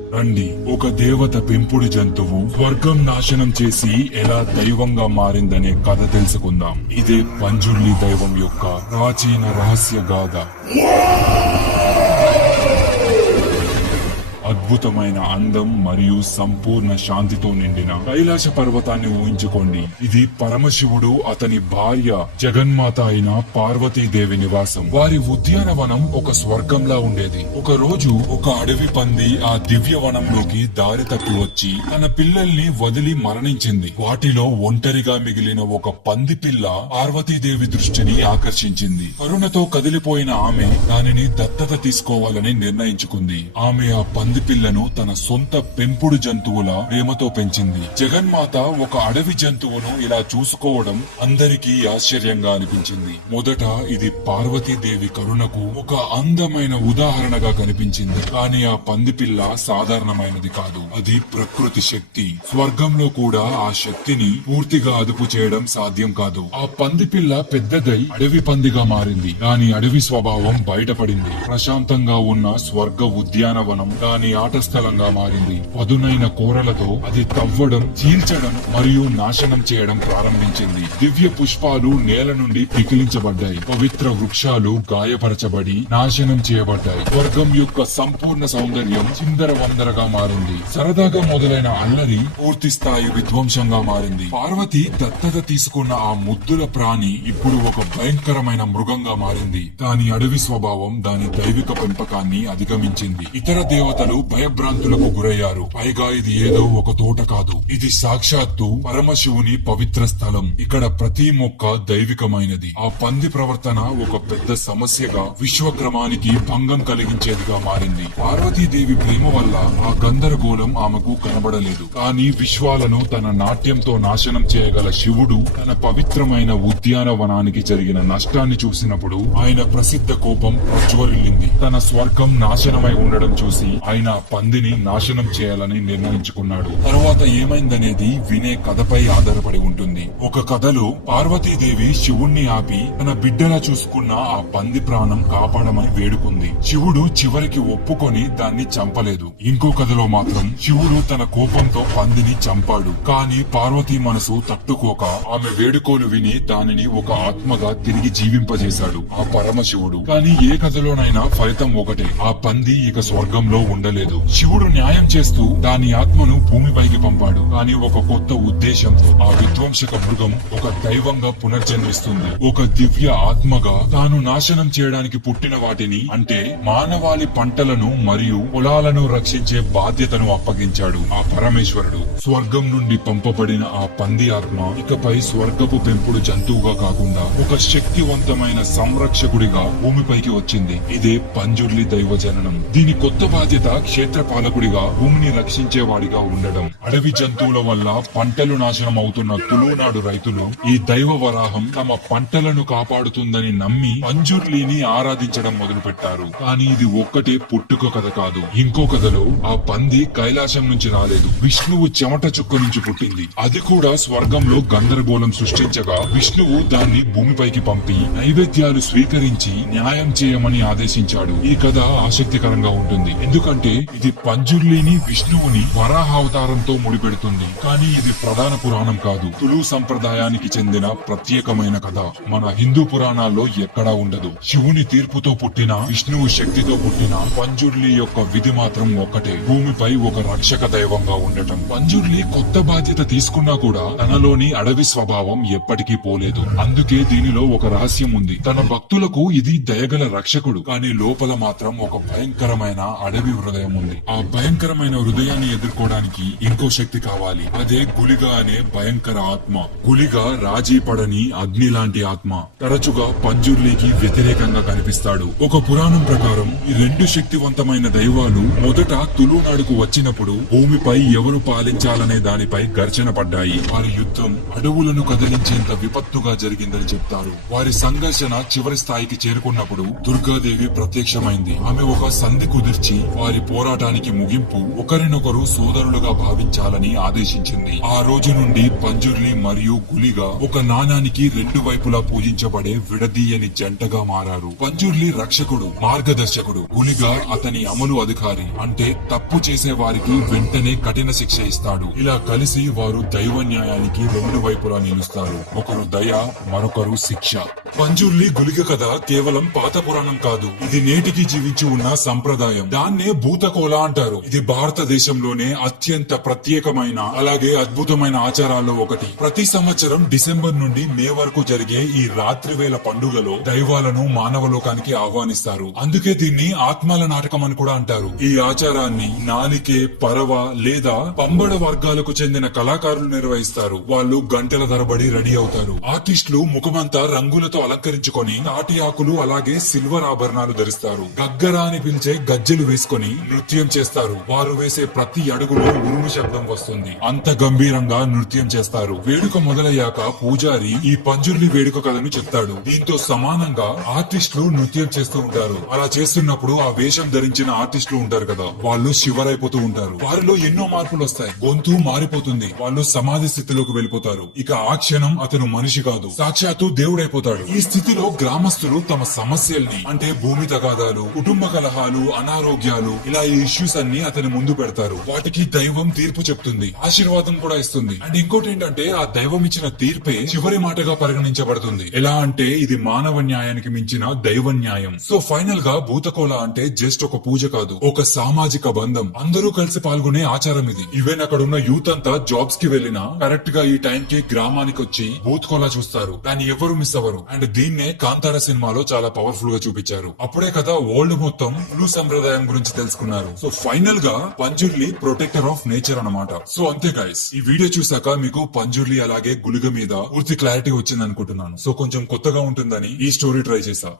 రండి ఒక దేవత పెంపుడు జంతువు స్వర్గం నాశనం చేసి ఎలా దైవంగా మారిందనే కథ తెలుసుకుందాం. ఇదే పంజుల్లి దైవం యొక్క ప్రాచీన రహస్య గాథ. అద్భుతమైన అందం మరియు సంపూర్ణ శాంతితో నిండిన కైలాస పర్వతాన్ని ఊహించుకోండి. ఇది పరమశివుడు అతని భార్య జగన్మాత అయిన పార్వతీదేవి నివాసం. వారి ఉద్యానవనం ఒక స్వర్గంలా ఉండేది. ఒక రోజు ఒక అడవి పంది ఆ దివ్య వనంలోకి దారి తప్పి వచ్చి తన పిల్లల్ని వదిలి మరణించింది. వాటిలో ఒంటరిగా మిగిలిన ఒక పంది పిల్ల పార్వతీదేవి దృష్టిని ఆకర్షించింది. కరుణతో కదిలిపోయిన ఆమె దానిని దత్తత తీసుకోవాలని నిర్ణయించుకుంది. ఆమె ఆ పంది పిల్లను తన సొంత పెంపుడు జంతువుల ప్రేమతో పెంచింది. జగన్మాత ఒక అడవి జంతువును ఇలా చూసుకోవడం అందరికీ ఆశ్చర్యంగా అనిపించింది. మొదట ఇది పార్వతీదేవి కరుణకు ఒక అందమైన ఉదాహరణగా కనిపించింది. కానీ ఆ పంది పిల్ల సాధారణమైనది కాదు. అది ప్రకృతి శక్తి. స్వర్గంలో కూడా ఆ శక్తిని పూర్తిగా అదుపు చేయడం సాధ్యం కాదు. ఆ పంది పిల్ల పెద్దదై అడవి పందిగా మారింది. దాని అడవి స్వభావం బయటపడింది. ప్రశాంతంగా ఉన్న స్వర్గ ఉద్యానవనం దాని ఆట స్థలంగా మారింది. పదునైన కూరలతో అది తవ్వడం చీల్చడం మరియు నాశనం చేయడం ప్రారంభించింది. దివ్య పుష్పాలు నేల నుండి పికిలించబడ్డాయి పవిత్ర వృక్షాలు గాయపరచబడి నాశనం చేయబడ్డాయి. వర్గం యొక్క సంపూర్ణ సౌందర్యం చిందర వందరగా మారింది. సరదాగా మొదలైన అల్లరి పూర్తి స్థాయి విధ్వంసంగా మారింది. పార్వతి దత్తత తీసుకున్న ఆ ముద్దుల ప్రాణి ఇప్పుడు ఒక భయంకరమైన మృగంగా మారింది. దాని అడవి స్వభావం దాని దైవిక పెంపకాన్ని అధిగమించింది. ఇతర దేవతలు భయభ్రాంతులకు గురయ్యారు. పైగా ఇది ఏదో ఒక తోట కాదు. ఇది సాక్షాత్తు పరమశివుని పవిత్ర స్థలం. ఇక్కడ ప్రతి మొక్క దైవికమైనది. ఆ పంది ప్రవర్తన ఒక పెద్ద సమస్యగా విశ్వక్రమానికి భంగం కలిగించేదిగా మారింది. పార్వతీదేవి ప్రేమ వల్ల ఆ గందరగోళం ఆమెకు కనబడలేదు. కానీ విశ్వాలను తన నాట్యంతో నాశనం చేయగల శివుడు తన పవిత్రమైన ఉద్యానవనానికి జరిగిన నష్టాన్ని చూసినప్పుడు ఆయన ప్రసిద్ధ కోపం ప్రజ్వరిల్లింది తన స్వర్గం నాశనమై ఉండడం చూసి ఆయన ఆయన పందిని నాశనం చేయాలని నిర్ణయించుకున్నాడు. తరువాత ఏమైందనేది వినే కథపై ఆధారపడి ఉంటుంది. ఒక కథలో పార్వతీదేవి శివుణ్ణి ఆపి తన బిడ్డలా చూసుకున్న ఆ పంది ప్రాణం కాపాడమని వేడుకుంది. శివుడు చివరికి ఒప్పుకొని దాన్ని చంపలేదు. ఇంకో కథలో మాత్రం శివుడు తన కోపంతో పందిని చంపాడు. కానీ పార్వతీ మనసు తట్టుకోక ఆమె వేడుకోలు విని దానిని ఒక ఆత్మగా తిరిగి జీవింపజేశాడు ఆ పరమశివుడు. కానీ ఏ కథలోనైనా ఫలితం ఒకటే. ఆ పంది ఇక స్వర్గంలో ఉండలేదు. శివుడు న్యాయం చేస్తూ దాని ఆత్మను భూమిపైకి పంపాడు. కానీ ఒక కొత్త ఉద్దేశంతో ఆ విధ్వంసక మృగం ఒక దైవంగా పునర్జన్మిస్తుంది. ఒక దివ్య ఆత్మగా తాను నాశనం చేయడానికి పుట్టిన వాటిని అంటే మానవాళి పంటలను మరియు పొలాలను రక్షించే బాధ్యతను అప్పగించాడు ఆ పరమేశ్వరుడు. స్వర్గం నుండి పంపబడిన ఆ పంది ఆత్మ ఇకపై స్వర్గపు పెంపుడు జంతువుగా కాకుండా ఒక శక్తివంతమైన సంరక్షకుడిగా భూమిపైకి వచ్చింది. ఇదే పంజుర్లి దైవ జననం దీని కొత్త బాధ్యత క్షేత్రపాలకుడిగా భూమిని రక్షించేవాడిగా ఉండడం. అడవి జంతువుల వల్ల పంటలు నాశనం అవుతున్న తులునాడు రైతులు ఈ దైవ వరాహం తమ పంటలను కాపాడుతుందని నమ్మి పంజుర్లీని ఆరాధించడం మొదలుపెట్టారు. కానీ ఇది ఒక్కటే పుట్టుక కథ కాదు. ఇంకో కథలో ఆ పంది కైలాసం నుంచి రాలేదు. విష్ణువు చెమట చుక్క నుంచి పుట్టింది. అది కూడా స్వర్గంలో గందరగోళం సృష్టించగా విష్ణువు దాన్ని భూమిపైకి పంపి నైవేద్యాలు స్వీకరించి న్యాయం చేయమని ఆదేశించాడు. ఈ కథ ఆసక్తికరంగా ఉంటుంది. ఎందుకంటే ఇది పంజుర్లిని విష్ణువుని వరాహ అవతారంతో ముడిపెడుతుంది. కానీ ఇది ప్రధాన పురాణం కాదు. తులు సంప్రదాయానికి చెందిన ప్రత్యేకమైన కథ. మన హిందూ పురాణాల్లో ఎక్కడా ఉండదు. శివుని తీర్పుతో పుట్టిన విష్ణువు శక్తితో పుట్టిన పంజుర్లి యొక్క విధి మాత్రం ఒక్కటే. భూమిపై ఒక రక్షక దైవంగా ఉండటం. పంజుర్లి కొత్త బాధ్యత తీసుకున్నా కూడా తనలోని అడవి స్వభావం ఎప్పటికీ పోలేదు. అందుకే దీనిలో ఒక రహస్యం ఉంది. తన భక్తులకు ఇది దయగల రక్షకుడు. కానీ లోపల మాత్రం ఒక భయంకరమైన అడవి హృదయం ఉంది ఆ భయంకరమైన హృదయాన్ని ఎదుర్కోవడానికి ఇంకో శక్తి కావాలి. అదే గుళిక అనే భయంకర ఆత్మ. గులిగా రాజీ పడని అగ్ని లాంటి ఆత్మ. తరచుగా పంజుర్లీకి వ్యతిరేకంగా కనిపిస్తాడు. ఒక పురాణం ప్రకారం ఈ రెండు శక్తివంతమైన దైవాలు మొదట తులునాడుకు వచ్చినప్పుడు భూమిపై ఎవరు పాలించాలనే దానిపై ఘర్షణ పడ్డాయి. వారి యుద్ధం అడవులను కదిలించేంత విపత్తుగా జరిగిందని చెప్తారు. వారి సంఘర్షణ చివరి స్థాయికి చేరుకున్నప్పుడు దుర్గాదేవి ప్రత్యక్షమైంది. ఆమె ఒక సంధి కుదిర్చి వారి పోరాటానికి ముగింపు ఒకరినొకరు సోదరులుగా భావించాలని ఆదేశించింది. ఆ రోజు నుండి పంజుర్లి మరియు గులిగా ఒక నాణానికి రెండు వైపులా పూజించబడే విడదీయని జంటగా మారారు. పంజుర్లి రక్షకుడు మార్గదర్శకుడు గులిగా అతని అమలు అధికారి అంటే తప్పు చేసే వారికి వెంటనే కఠిన శిక్ష ఇస్తాడు. ఇలా కలిసి వారు దైవ న్యాయానికి రెండు వైపులా నిలుస్తారు. ఒకరు దయ మరొకరు శిక్ష. పంజుర్లి గులిగ కథ కేవలం పాత పురాణం కాదు. ఇది నేటికి జీవించి ఉన్న సంప్రదాయం. దాన్నే భూతకోల అంటారు. ఇది భారతదేశంలోనే అత్యంత ప్రత్యేకమైన అలాగే అద్భుతమైన ఆచారాల్లో ఒకటి. ప్రతి సంవత్సరం డిసెంబర్ నుండి మే వరకు జరిగే ఈ రాత్రి వేళ పండుగలో దైవాలను మానవలోకానికి ఆహ్వానిస్తారు. అందుకే దీన్ని ఆత్మల నాటకం అని కూడా అంటారు. ఈ ఆచారాన్ని నాలికే పరవ లేదా పంబడ వర్గాలకు చెందిన కళాకారులు నిర్వహిస్తారు. వాళ్ళు గంటల తరబడి రెడీ అవుతారు. ఆర్టిస్టులు ముఖమంతా రంగులతో అలంకరించుకొని తాటి ఆకులు అలాగే సిల్వర్ ఆభరణాలు ధరిస్తారు. గగ్గర అని పిలిచే గజ్జెలు వేసుకొని నృత్యం చేస్తారు. వారు వేసే ప్రతి అడుగులో ఉరుము శబ్దం వస్తుంది. అంత గంభీరంగా నృత్యం చేస్తారు. వేడుక మొదలయ్యాక పూజారి ఈ పంజుర్లి వేడుక కథను చెప్తాడు. దీంతో సమానంగా ఆర్టిస్టులు నృత్యం చేస్తూ ఉంటారు. అలా చేస్తున్నప్పుడు ఆ వేషం ధరించిన ఆర్టిస్టులు ఉంటారు కదా. వాళ్ళు శివరైపోతూ ఉంటారు. వారిలో ఎన్నో మార్పులు వస్తాయి. గొంతు మారిపోతుంది. వాళ్ళు సమాధి స్థితిలోకి వెళ్ళిపోతారు. ఇక ఆ క్షణం అతను మనిషి కాదు. సాక్షాత్తు దేవుడైపోతాడు. ఈ స్థితిలో గ్రామస్తులు తమ సమస్యల్ని అంటే భూమి తగాదాలు కుటుంబ కలహాలు అనారోగ్యాలు ఇలా ఈ ఇష్యూస్ అన్ని అతని ముందు పెడతారు. వాటికి దైవం తీర్పు చెప్తుంది. ఆశీర్వాదం కూడా ఇస్తుంది. అండ్ ఇంకోటి ఏంటంటే ఆ దైవం ఇచ్చిన తీర్పే చివరి మాటగా పరిగణించబడుతుంది. ఎలా అంటే ఇది మానవ న్యాయానికి మించిన దైవ న్యాయం. సో ఫైనల్గా భూతకోల అంటే జస్ట్ ఒక పూజ కాదు ఒక సామాజిక బంధం. అందరూ కలిసి పాల్గొనే ఆచారం ఇది. ఈవెన్ అక్కడ ఉన్న యూత్ అంతా జాబ్స్కి వెళ్ళినా కరెక్ట్గా ఈ టైం కి గ్రామానికి వచ్చి భూతకోలా చూస్తారు. దాన్ని ఎవరు మిస్ అవ్వరు. అండ్ దీన్నే కాంతార సినిమాలో చాలా పవర్ఫుల్గా చూపించారు. అప్పుడే కదా వరల్డ్ మొత్తం సంప్రదాయం గురించి తెలుసుకున్నారు. సో ఫైనల్గా పంజుర్లి ప్రొటెక్టర్ ఆఫ్ నేచర్ అన్నమాట. సో అంతే గైస్ ఈ వీడియో చూసాక మీకు పంజుర్లి అలాగే గులిగ మీద పూర్తి క్లారిటీ వచ్చింది అనుకుంటున్నాను సో కొంచెం కొత్తగా ఉంటుందని ఈ స్టోరీ ట్రై చేసా